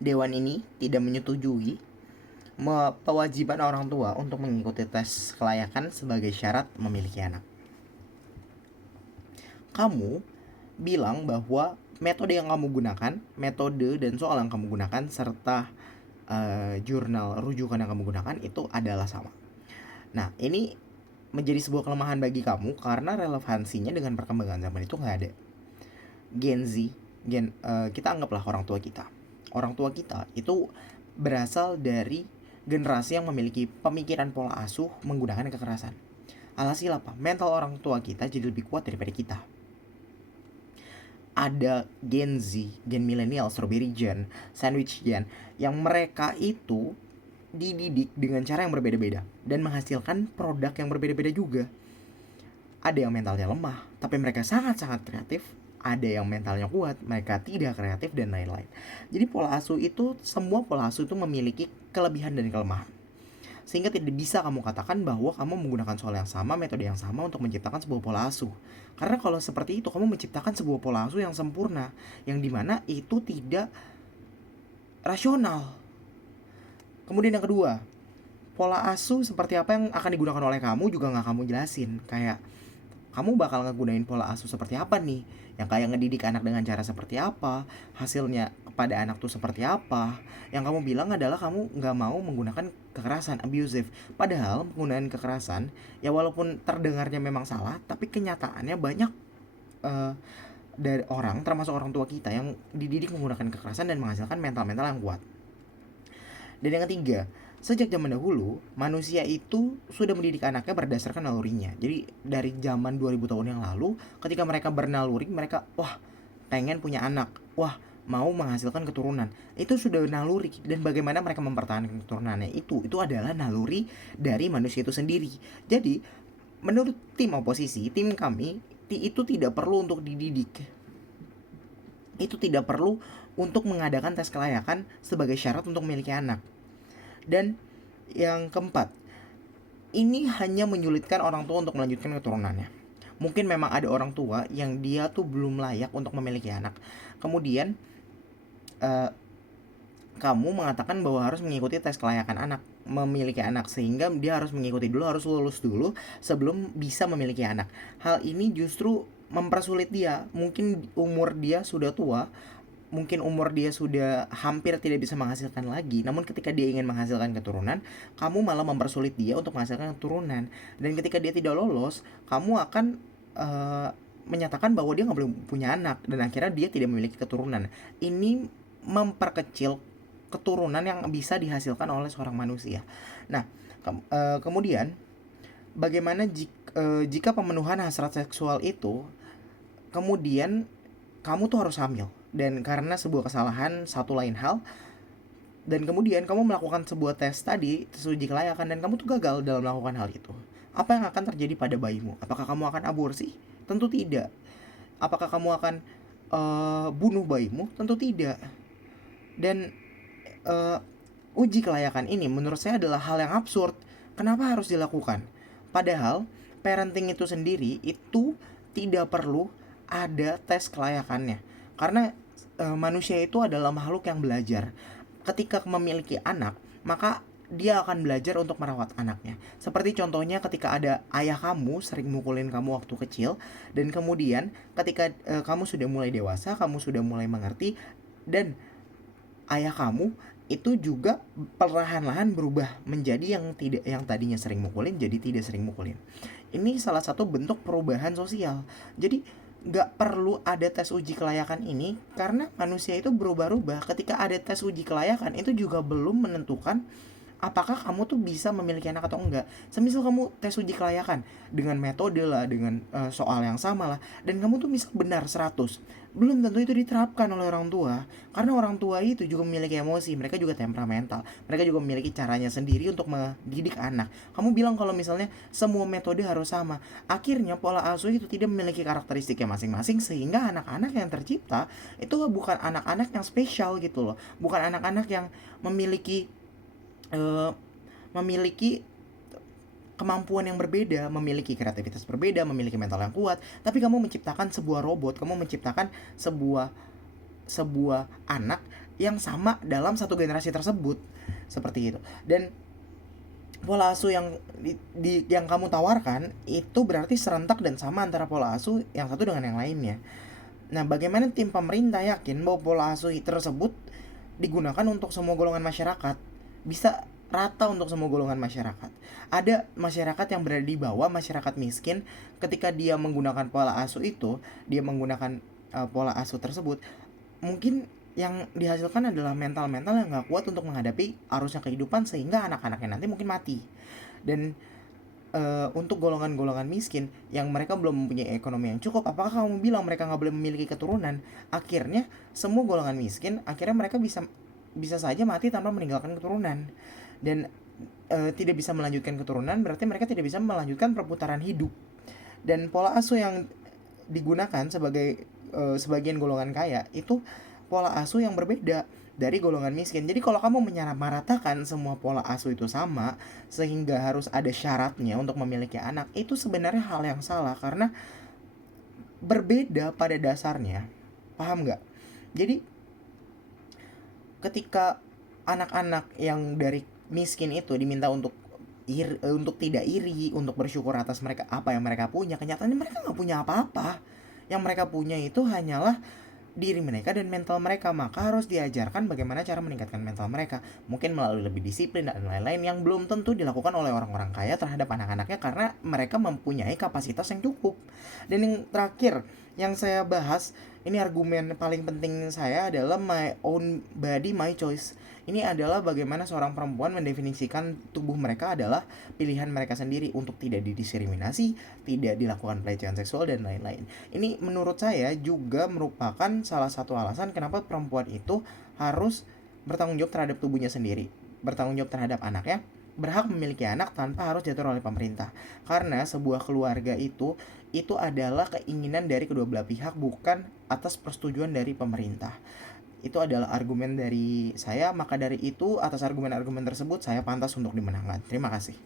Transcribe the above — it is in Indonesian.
Dewan ini tidak menyetujui kewajiban orang tua untuk mengikuti tes kelayakan sebagai syarat memiliki anak. Kamu bilang bahwa metode yang kamu gunakan, metode dan soal yang kamu gunakan, serta jurnal rujukan yang kamu gunakan itu adalah sama. Nah, ini menjadi sebuah kelemahan bagi kamu karena relevansinya dengan perkembangan zaman itu nggak ada. Gen Z, kita anggaplah orang tua kita. Orang tua kita itu berasal dari generasi yang memiliki pemikiran pola asuh menggunakan kekerasan. Alhasil apa? Mental orang tua kita jadi lebih kuat daripada kita. Ada Gen Z, Gen Millennial, Strawberry Gen, Sandwich Gen, yang mereka itu dididik dengan cara yang berbeda-beda dan menghasilkan produk yang berbeda-beda juga. Ada yang mentalnya lemah, tapi mereka sangat-sangat kreatif. Ada yang mentalnya kuat, mereka tidak kreatif, dan lain-lain. Jadi semua pola asuh itu memiliki kelebihan dan kelemahan. Sehingga tidak bisa kamu katakan bahwa kamu menggunakan soal yang sama, metode yang sama untuk menciptakan sebuah pola asuh. Karena kalau seperti itu, kamu menciptakan sebuah pola asuh yang sempurna, yang dimana itu tidak rasional. Kemudian yang kedua, pola asuh seperti apa yang akan digunakan oleh kamu juga gak kamu jelasin. Kayak, kamu bakal ngegunain pola asuh seperti apa nih? Yang kayak ngedidik anak dengan cara seperti apa? Hasilnya kepada anak tuh seperti apa? Yang kamu bilang adalah kamu gak mau menggunakan kekerasan, abusive. Padahal penggunaan kekerasan, ya walaupun terdengarnya memang salah, tapi kenyataannya banyak dari orang, termasuk orang tua kita, yang dididik menggunakan kekerasan dan menghasilkan mental-mental yang kuat. Dan yang ketiga, sejak zaman dahulu, manusia itu sudah mendidik anaknya berdasarkan nalurinya. Jadi dari zaman 2000 tahun yang lalu, ketika mereka bernaluri, mereka pengen punya anak, mau menghasilkan keturunan. Itu sudah naluri, dan bagaimana mereka mempertahankan keturunannya itu adalah naluri dari manusia itu sendiri. Jadi menurut tim oposisi, tim kami itu tidak perlu untuk dididik. Itu tidak perlu untuk mengadakan tes kelayakan sebagai syarat untuk memiliki anak. Dan yang keempat, ini hanya menyulitkan orang tua untuk melanjutkan keturunannya. Mungkin memang ada orang tua yang dia tuh belum layak untuk memiliki anak. Kemudian kamu mengatakan bahwa harus mengikuti tes kelayakan anak memiliki anak, sehingga dia harus mengikuti dulu, harus lulus dulu sebelum bisa memiliki anak. Hal ini justru mempersulit dia. Mungkin umur dia sudah tua, mungkin umur dia sudah hampir tidak bisa menghasilkan lagi. Namun ketika dia ingin menghasilkan keturunan, kamu malah mempersulit dia untuk menghasilkan keturunan. Dan ketika dia tidak lolos, kamu akan menyatakan bahwa dia nggak boleh punya anak, dan akhirnya dia tidak memiliki keturunan. Ini memperkecil keturunan yang bisa dihasilkan oleh seorang manusia. Nah, kemudian bagaimana jika pemenuhan hasrat seksual itu kemudian kamu tuh harus hamil, dan karena sebuah kesalahan satu lain hal, dan kemudian kamu melakukan sebuah tes tadi, tes uji kelayakan, dan kamu tuh gagal dalam melakukan hal itu. Apa yang akan terjadi pada bayimu? Apakah kamu akan aborsi? Tentu tidak. Apakah kamu akan bunuh bayimu? Tentu tidak. Dan uji kelayakan ini menurut saya adalah hal yang absurd. Kenapa harus dilakukan? Padahal parenting itu sendiri itu tidak perlu ada tes kelayakannya. Karena manusia itu adalah makhluk yang belajar. Ketika memiliki anak, maka dia akan belajar untuk merawat anaknya. Seperti contohnya ketika ada ayah kamu sering mukulin kamu waktu kecil, dan kemudian ketika kamu sudah mulai dewasa, kamu sudah mulai mengerti, dan ayah kamu itu juga perlahan-lahan berubah menjadi yang tadinya sering mukulin jadi tidak sering mukulin. Ini salah satu bentuk perubahan sosial. Jadi nggak perlu ada tes uji kelayakan ini, karena manusia itu berubah-ubah. Ketika ada tes uji kelayakan, itu juga belum menentukan apakah kamu tuh bisa memiliki anak atau enggak. Semisal kamu tes uji kelayakan dengan metode lah, dengan soal yang sama lah, dan kamu tuh misal benar 100, belum tentu itu diterapkan oleh orang tua. Karena orang tua itu juga memiliki emosi, mereka juga temperamental, mereka juga memiliki caranya sendiri untuk mendidik anak. Kamu bilang kalau misalnya semua metode harus sama, akhirnya pola asuh itu tidak memiliki karakteristiknya masing-masing, sehingga anak-anak yang tercipta itu bukan anak-anak yang spesial gitu loh, bukan anak-anak yang memiliki memiliki kemampuan yang berbeda, memiliki kreativitas berbeda, memiliki mental yang kuat. Tapi kamu menciptakan sebuah robot, kamu menciptakan sebuah anak yang sama dalam satu generasi tersebut, seperti itu. Dan pola asuh yang kamu tawarkan itu berarti serentak dan sama antara pola asuh yang satu dengan yang lainnya. Nah, bagaimana tim pemerintah yakin bahwa pola asuh tersebut digunakan untuk semua golongan masyarakat, bisa rata untuk semua golongan masyarakat? Ada masyarakat yang berada di bawah masyarakat miskin, ketika dia menggunakan pola asuh itu, dia menggunakan pola asuh tersebut, mungkin yang dihasilkan adalah mental-mental yang nggak kuat untuk menghadapi arusnya kehidupan, sehingga anak-anaknya nanti mungkin mati. Dan untuk golongan-golongan miskin yang mereka belum mempunyai ekonomi yang cukup, apakah kamu bilang mereka nggak boleh memiliki keturunan? Akhirnya semua golongan miskin, akhirnya mereka bisa bisa saja mati tanpa meninggalkan keturunan. Dan tidak bisa melanjutkan keturunan berarti mereka tidak bisa melanjutkan perputaran hidup. Dan pola asuh yang digunakan sebagai sebagian golongan kaya itu pola asuh yang berbeda dari golongan miskin. Jadi kalau kamu menyamaratakan semua pola asuh itu sama, sehingga harus ada syaratnya untuk memiliki anak, itu sebenarnya hal yang salah karena berbeda pada dasarnya. Paham nggak? Jadi ketika anak-anak yang dari miskin itu diminta untuk tidak iri, untuk bersyukur atas mereka apa yang mereka punya, kenyataannya mereka nggak punya apa-apa. Yang mereka punya itu hanyalah diri mereka dan mental mereka. Maka harus diajarkan bagaimana cara meningkatkan mental mereka, mungkin melalui lebih disiplin dan lain-lain, yang belum tentu dilakukan oleh orang-orang kaya terhadap anak-anaknya karena mereka mempunyai kapasitas yang cukup. Dan yang terakhir yang saya bahas, ini argumen paling penting saya adalah my own body my choice. Ini adalah bagaimana seorang perempuan mendefinisikan tubuh mereka adalah pilihan mereka sendiri untuk tidak didiskriminasi, tidak dilakukan pelecehan seksual dan lain-lain. Ini menurut saya juga merupakan salah satu alasan kenapa perempuan itu harus bertanggung jawab terhadap tubuhnya sendiri, bertanggung jawab terhadap anaknya, berhak memiliki anak tanpa harus diatur oleh pemerintah. Karena sebuah keluarga itu adalah keinginan dari kedua belah pihak, bukan atas persetujuan dari pemerintah. Itu adalah argumen dari saya, maka dari itu atas argumen-argumen tersebut saya pantas untuk dimenangkan. Terima kasih.